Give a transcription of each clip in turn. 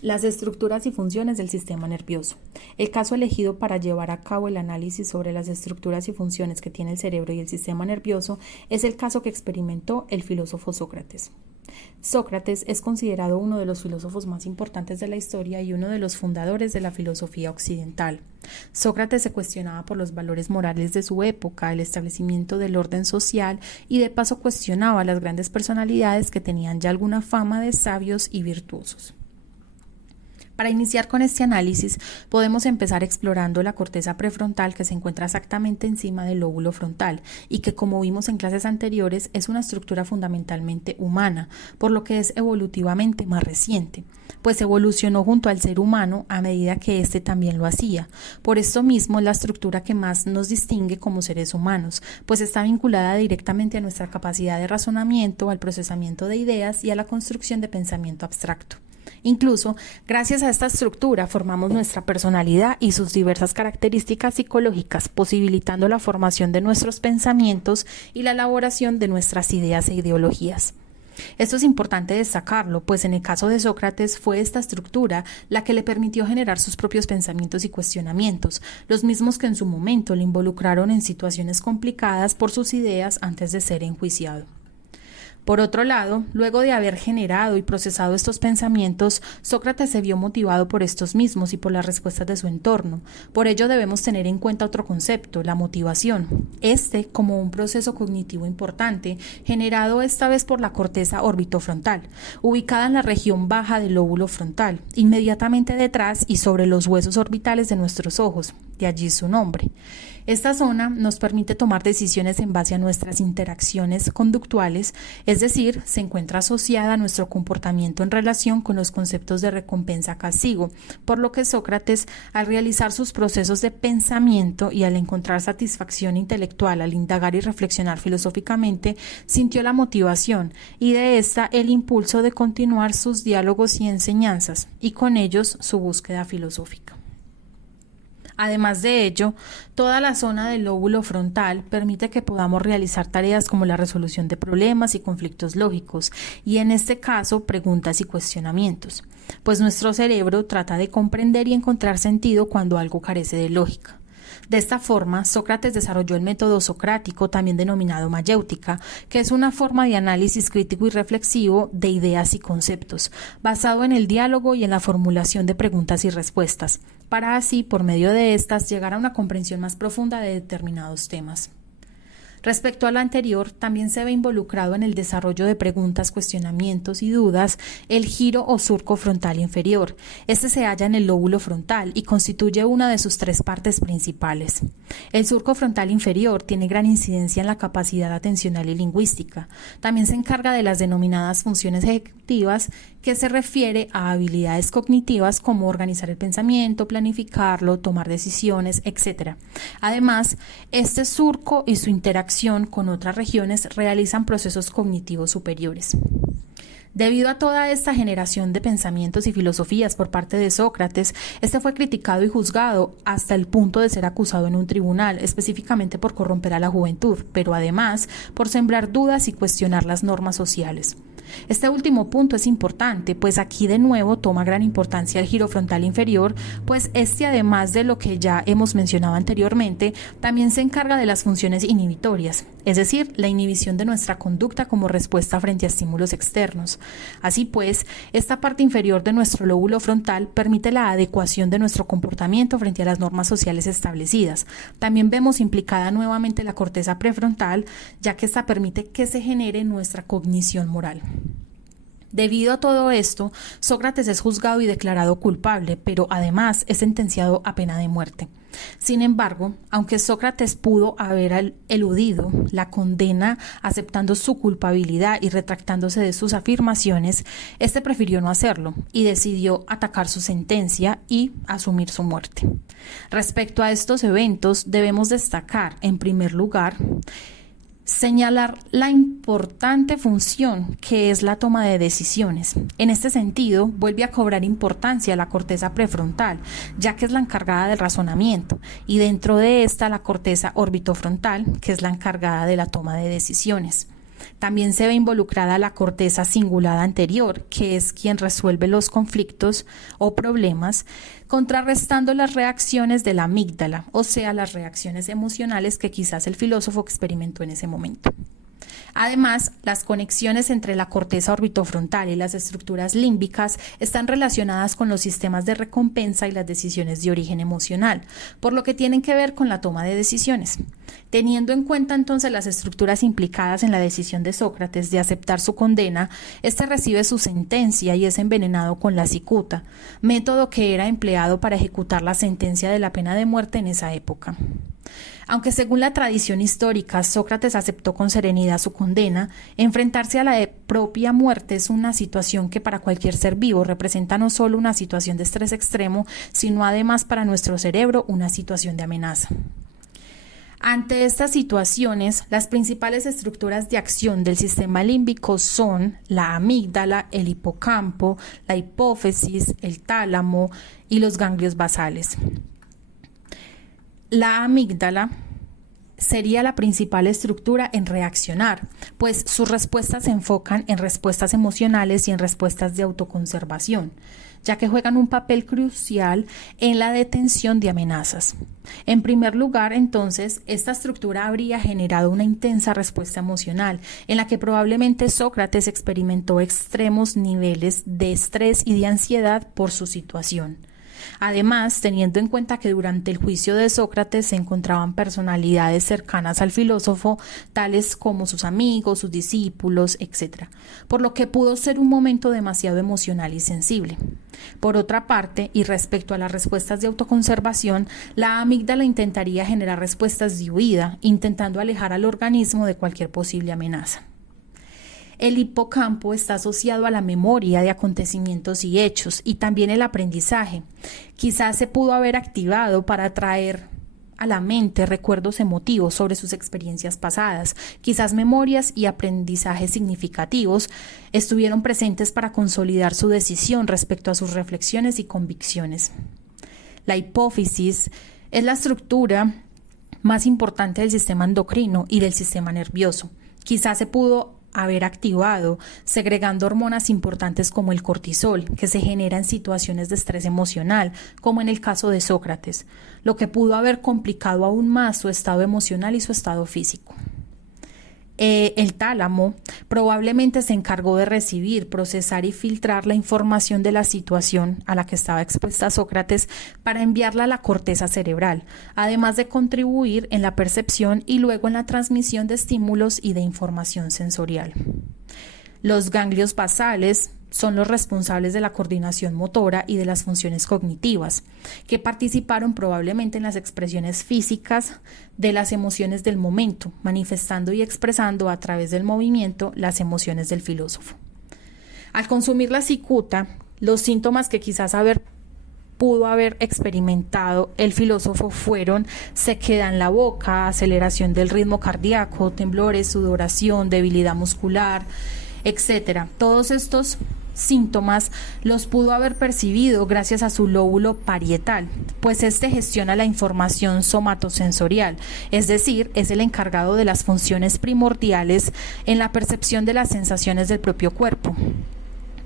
Las estructuras y funciones del sistema nervioso. El caso elegido para llevar a cabo el análisis sobre las estructuras y funciones que tiene el cerebro y el sistema nervioso es el caso que experimentó el filósofo Sócrates. Sócrates es considerado uno de los filósofos más importantes de la historia y uno de los fundadores de la filosofía occidental. Sócrates se cuestionaba por los valores morales de su época, el establecimiento del orden social y de paso cuestionaba a las grandes personalidades que tenían ya alguna fama de sabios y virtuosos. Para iniciar con este análisis, podemos empezar explorando la corteza prefrontal que se encuentra exactamente encima del lóbulo frontal y que, como vimos en clases anteriores, es una estructura fundamentalmente humana, por lo que es evolutivamente más reciente, pues evolucionó junto al ser humano a medida que éste también lo hacía. Por esto mismo es la estructura que más nos distingue como seres humanos, pues está vinculada directamente a nuestra capacidad de razonamiento, al procesamiento de ideas y a la construcción de pensamiento abstracto. Incluso, gracias a esta estructura, formamos nuestra personalidad y sus diversas características psicológicas, posibilitando la formación de nuestros pensamientos y la elaboración de nuestras ideas e ideologías. Esto es importante destacarlo, pues en el caso de Sócrates fue esta estructura la que le permitió generar sus propios pensamientos y cuestionamientos, los mismos que en su momento le involucraron en situaciones complicadas por sus ideas antes de ser enjuiciado. Por otro lado, luego de haber generado y procesado estos pensamientos, Sócrates se vio motivado por estos mismos y por las respuestas de su entorno. Por ello debemos tener en cuenta otro concepto, la motivación. Este como un proceso cognitivo importante, generado esta vez por la corteza orbitofrontal, ubicada en la región baja del lóbulo frontal, inmediatamente detrás y sobre los huesos orbitales de nuestros ojos, de allí su nombre. Esta zona nos permite tomar decisiones en base a nuestras interacciones conductuales, es decir, se encuentra asociada a nuestro comportamiento en relación con los conceptos de recompensa-castigo, por lo que Sócrates, al realizar sus procesos de pensamiento y al encontrar satisfacción intelectual, al indagar y reflexionar filosóficamente, sintió la motivación y de esta el impulso de continuar sus diálogos y enseñanzas, y con ellos su búsqueda filosófica. Además de ello, toda la zona del lóbulo frontal permite que podamos realizar tareas como la resolución de problemas y conflictos lógicos, y en este caso preguntas y cuestionamientos, pues nuestro cerebro trata de comprender y encontrar sentido cuando algo carece de lógica. De esta forma, Sócrates desarrolló el método socrático, también denominado mayéutica, que es una forma de análisis crítico y reflexivo de ideas y conceptos, basado en el diálogo y en la formulación de preguntas y respuestas, para así, por medio de estas, llegar a una comprensión más profunda de determinados temas. Respecto a lo anterior, también se ve involucrado en el desarrollo de preguntas, cuestionamientos y dudas el giro o surco frontal inferior. Este se halla en el lóbulo frontal y constituye una de sus tres partes principales. El surco frontal inferior tiene gran incidencia en la capacidad atencional y lingüística. También se encarga de las denominadas funciones ejecutivas, que se refiere a habilidades cognitivas como organizar el pensamiento, planificarlo, tomar decisiones, etc. Además, este surco y su interacción con otras regiones realizan procesos cognitivos superiores. Debido a toda esta generación de pensamientos y filosofías por parte de Sócrates, este fue criticado y juzgado hasta el punto de ser acusado en un tribunal, específicamente por corromper a la juventud, pero además por sembrar dudas y cuestionar las normas sociales. Este último punto es importante, pues aquí de nuevo toma gran importancia el giro frontal inferior, pues este, además de lo que ya hemos mencionado anteriormente, también se encarga de las funciones inhibitorias, es decir, la inhibición de nuestra conducta como respuesta frente a estímulos externos. Así pues, esta parte inferior de nuestro lóbulo frontal permite la adecuación de nuestro comportamiento frente a las normas sociales establecidas. También vemos implicada nuevamente la corteza prefrontal, ya que esta permite que se genere nuestra cognición moral. Debido a todo esto, Sócrates es juzgado y declarado culpable, pero además es sentenciado a pena de muerte. Sin embargo, aunque Sócrates pudo haber eludido la condena aceptando su culpabilidad y retractándose de sus afirmaciones, este prefirió no hacerlo y decidió atacar su sentencia y asumir su muerte. Respecto a estos eventos, debemos destacar, en primer lugar, señalar la importante función que es la toma de decisiones. En este sentido, vuelve a cobrar importancia la corteza prefrontal, ya que es la encargada del razonamiento, y dentro de esta la corteza orbitofrontal, que es la encargada de la toma de decisiones. También se ve involucrada la corteza cingulada anterior, que es quien resuelve los conflictos o problemas, contrarrestando las reacciones de la amígdala, o sea, las reacciones emocionales que quizás el filósofo experimentó en ese momento. Además, las conexiones entre la corteza orbitofrontal y las estructuras límbicas están relacionadas con los sistemas de recompensa y las decisiones de origen emocional, por lo que tienen que ver con la toma de decisiones. Teniendo en cuenta entonces las estructuras implicadas en la decisión de Sócrates de aceptar su condena, este recibe su sentencia y es envenenado con la cicuta, método que era empleado para ejecutar la sentencia de la pena de muerte en esa época. Aunque según la tradición histórica Sócrates aceptó con serenidad su condena, enfrentarse a la propia muerte es una situación que para cualquier ser vivo representa no solo una situación de estrés extremo, sino además para nuestro cerebro una situación de amenaza. Ante estas situaciones, las principales estructuras de acción del sistema límbico son la amígdala, el hipocampo, la hipófisis, el tálamo y los ganglios basales. La amígdala sería la principal estructura en reaccionar, pues sus respuestas se enfocan en respuestas emocionales y en respuestas de autoconservación, ya que juegan un papel crucial en la detención de amenazas. En primer lugar, entonces, esta estructura habría generado una intensa respuesta emocional, en la que probablemente Sócrates experimentó extremos niveles de estrés y de ansiedad por su situación. Además, teniendo en cuenta que durante el juicio de Sócrates se encontraban personalidades cercanas al filósofo, tales como sus amigos, sus discípulos, etc., por lo que pudo ser un momento demasiado emocional y sensible. Por otra parte, y respecto a las respuestas de autoconservación, la amígdala intentaría generar respuestas de huida, intentando alejar al organismo de cualquier posible amenaza. El hipocampo está asociado a la memoria de acontecimientos y hechos y también el aprendizaje. Quizás se pudo haber activado para traer a la mente recuerdos emotivos sobre sus experiencias pasadas. Quizás memorias y aprendizajes significativos estuvieron presentes para consolidar su decisión respecto a sus reflexiones y convicciones. La hipófisis es la estructura más importante del sistema endocrino y del sistema nervioso. Quizás se pudo haber activado, segregando hormonas importantes como el cortisol, que se genera en situaciones de estrés emocional, como en el caso de Sócrates, lo que pudo haber complicado aún más su estado emocional y su estado físico. El tálamo probablemente se encargó de recibir, procesar y filtrar la información de la situación a la que estaba expuesta Sócrates para enviarla a la corteza cerebral, además de contribuir en la percepción y luego en la transmisión de estímulos y de información sensorial. Los ganglios basales son los responsables de la coordinación motora y de las funciones cognitivas, que participaron probablemente en las expresiones físicas de las emociones del momento, manifestando y expresando a través del movimiento las emociones del filósofo. Al consumir la cicuta, los síntomas que quizás pudo haber experimentado el filósofo fueron sequedad en la boca, aceleración del ritmo cardíaco, temblores, sudoración, debilidad muscular, etc. Todos estos síntomas los pudo haber percibido gracias a su lóbulo parietal, pues este gestiona la información somatosensorial, es decir, es el encargado de las funciones primordiales en la percepción de las sensaciones del propio cuerpo.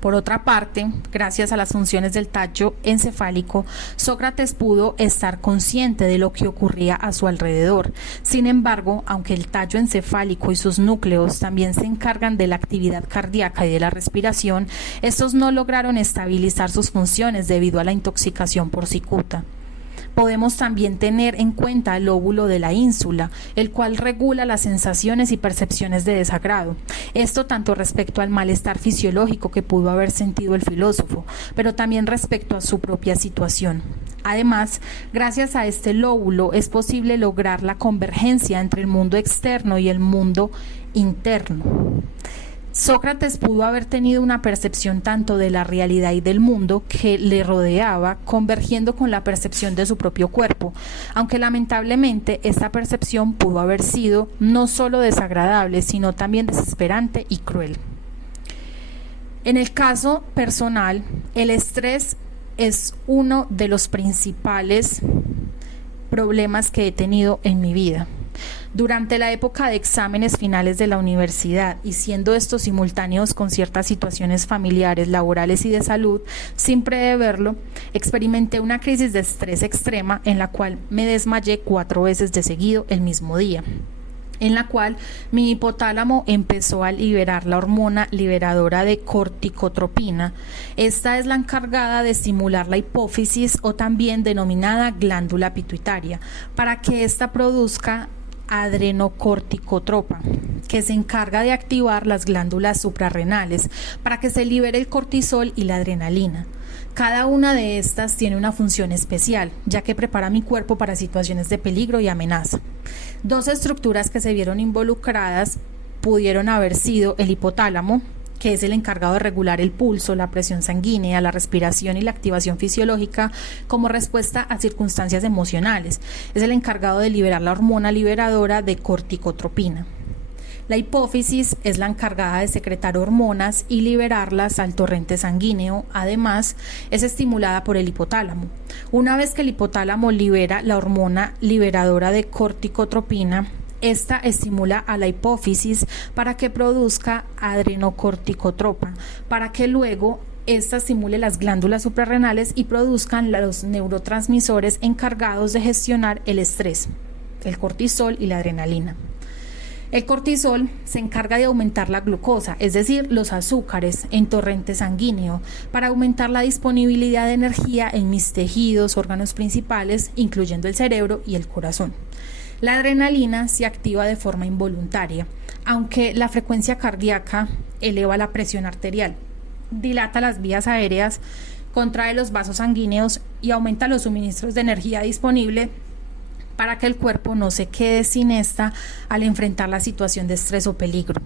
Por otra parte, gracias a las funciones del tallo encefálico, Sócrates pudo estar consciente de lo que ocurría a su alrededor. Sin embargo, aunque el tallo encefálico y sus núcleos también se encargan de la actividad cardíaca y de la respiración, estos no lograron estabilizar sus funciones debido a la intoxicación por cicuta. Podemos también tener en cuenta el lóbulo de la ínsula, el cual regula las sensaciones y percepciones de desagrado. Esto tanto respecto al malestar fisiológico que pudo haber sentido el filósofo, pero también respecto a su propia situación. Además, gracias a este lóbulo es posible lograr la convergencia entre el mundo externo y el mundo interno. Sócrates pudo haber tenido una percepción tanto de la realidad y del mundo que le rodeaba, convergiendo con la percepción de su propio cuerpo, aunque lamentablemente esta percepción pudo haber sido no solo desagradable, sino también desesperante y cruel. En el caso personal, el estrés es uno de los principales problemas que he tenido en mi vida. Durante la época de exámenes finales de la universidad y siendo estos simultáneos con ciertas situaciones familiares, laborales y de salud, sin preverlo, experimenté una crisis de estrés extrema en la cual me desmayé 4 veces de seguido el mismo día, en la cual mi hipotálamo empezó a liberar la hormona liberadora de corticotropina. Esta es la encargada de estimular la hipófisis o también denominada glándula pituitaria, para que ésta produzca adrenocorticotropa, que se encarga de activar las glándulas suprarrenales para que se libere el cortisol y la adrenalina. Cada una de estas tiene una función especial, ya que prepara mi cuerpo para situaciones de peligro y amenaza. 2 estructuras que se vieron involucradas pudieron haber sido el hipotálamo, que es el encargado de regular el pulso, la presión sanguínea, la respiración y la activación fisiológica como respuesta a circunstancias emocionales. Es el encargado de liberar la hormona liberadora de corticotropina. La hipófisis es la encargada de secretar hormonas y liberarlas al torrente sanguíneo. Además, es estimulada por el hipotálamo. Una vez que el hipotálamo libera la hormona liberadora de corticotropina, esta estimula a la hipófisis para que produzca adrenocorticotropa, para que luego esta estimule las glándulas suprarrenales y produzcan los neurotransmisores encargados de gestionar el estrés, el cortisol y la adrenalina. El cortisol se encarga de aumentar la glucosa, es decir, los azúcares en torrente sanguíneo, para aumentar la disponibilidad de energía en mis tejidos, órganos principales, incluyendo el cerebro y el corazón. La adrenalina se activa de forma involuntaria, aunque la frecuencia cardíaca eleva la presión arterial, dilata las vías aéreas, contrae los vasos sanguíneos y aumenta los suministros de energía disponible para que el cuerpo no se quede sin esta al enfrentar la situación de estrés o peligro.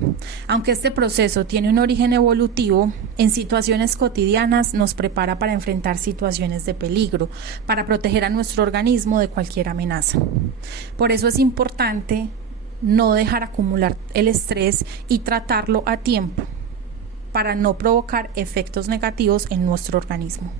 Aunque este proceso tiene un origen evolutivo, en situaciones cotidianas nos prepara para enfrentar situaciones de peligro, para proteger a nuestro organismo de cualquier amenaza. Por eso es importante no dejar acumular el estrés y tratarlo a tiempo para no provocar efectos negativos en nuestro organismo.